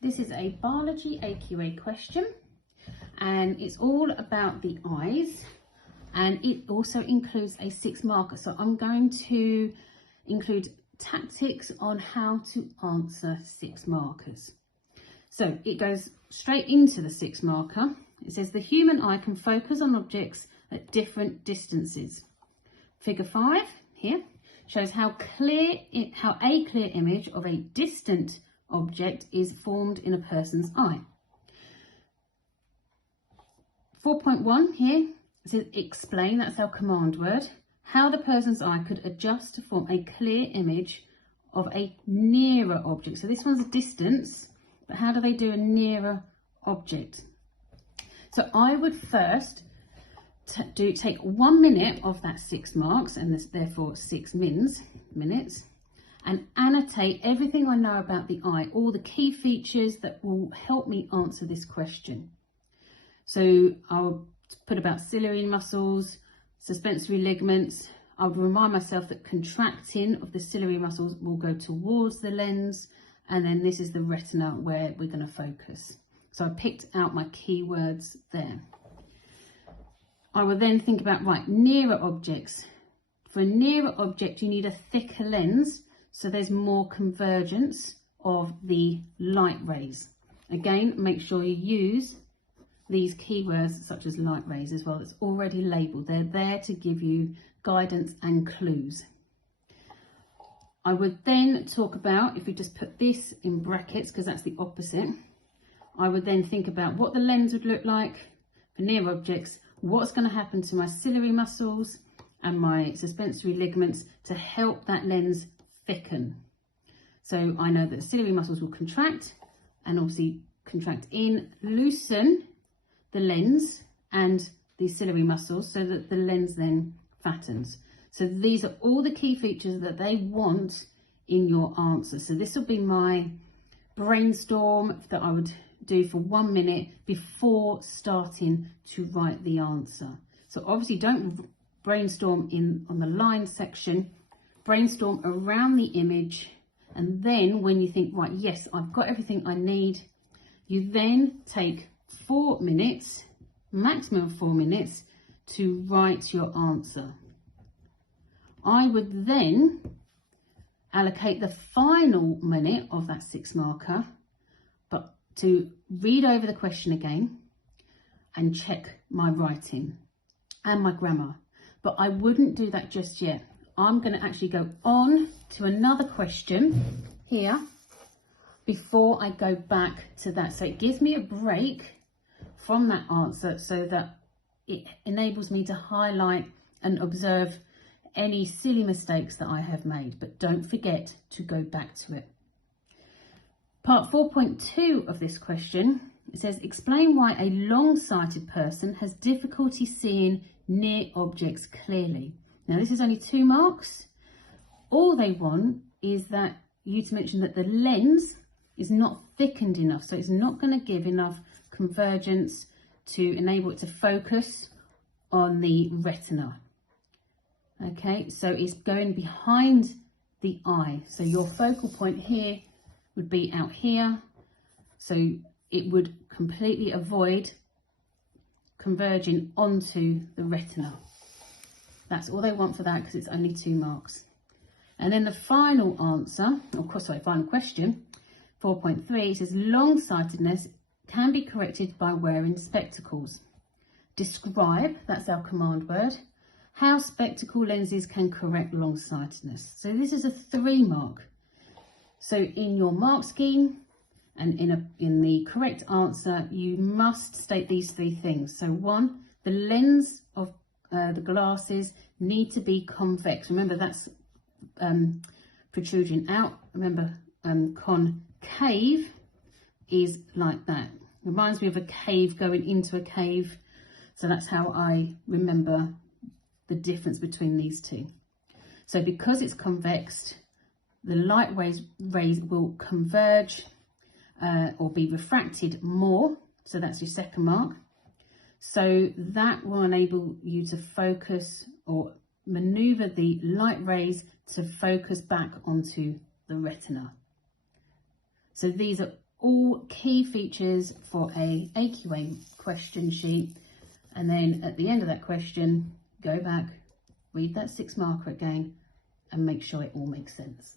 This is a biology AQA question, and it's all about the eyes, and it also includes a 6 marker. So I'm going to include tactics on how to answer 6 markers. So it goes straight into the 6 marker. It says the human eye can focus on objects at different distances. Figure 5 here shows how a clear image of a distant object is formed in a person's eye. 4.1 here says explain, that's our command word, how the person's eye could adjust to form a clear image of a nearer object. So this one's a distance, but how do they do a nearer object? So I would first take 1 minute of that 6 marks, and there's therefore 6 minutes, and annotate everything I know about the eye, all the key features that will help me answer this question. So I'll put about ciliary muscles, suspensory ligaments. I would remind myself that contracting of the ciliary muscles will go towards the lens, and then this is the retina where we're going to focus. So I picked out my keywords there. I will then think about, right, nearer objects. For a nearer object, you need a thicker lens, so there's more convergence of the light rays. Again, make sure you use these keywords such as light rays as well. It's already labelled. They're there to give you guidance and clues. I would then talk about, if we just put this in brackets because that's the opposite, I would then think about what the lens would look like for near objects, what's going to happen to my ciliary muscles and my suspensory ligaments to help that lens thicken. So I know that the ciliary muscles will contract and obviously contract in, loosen the lens and the ciliary muscles so that the lens then fattens. So these are all the key features that they want in your answer. So this will be my brainstorm that I would do for 1 minute before starting to write the answer. So obviously don't brainstorm on the line section, brainstorm around the image, and then when you think, right, yes, I've got everything I need, you then take 4 minutes, maximum 4 minutes, to write your answer. I would then allocate the final minute of that 6 marker, but to read over the question again and check my writing and my grammar. But I wouldn't do that just yet. I'm going to actually go on to another question here before I go back to that. So it gives me a break from that answer so that it enables me to highlight and observe any silly mistakes that I have made, but don't forget to go back to it. Part 4.2 of this question, it says explain why a long-sighted person has difficulty seeing near objects clearly. Now this is only 2 marks. All they want is that you to mention that the lens is not thickened enough, so it's not going to give enough convergence to enable it to focus on the retina. Okay, so it's going behind the eye. So your focal point here would be out here. So it would completely avoid converging onto the retina. That's all they want for that because it's only 2 marks. And then the final answer, final question, 4.3, says long-sightedness can be corrected by wearing spectacles. Describe, that's our command word, how spectacle lenses can correct long-sightedness. So this is a 3 mark. So in your mark scheme and in the correct answer, you must state these 3 things. So 1, the lens of the glasses need to be convex. Remember, that's protrusion out. Remember, concave is like that. Reminds me of a cave going into a cave. So that's how I remember the difference between these 2. So because it's convex, the light rays will converge or be refracted more. So that's your 2nd mark. So that will enable you to focus or maneuver the light rays to focus back onto the retina. So these are all key features for a AQA question sheet. And then at the end of that question, go back, read that 6 marker again and make sure it all makes sense.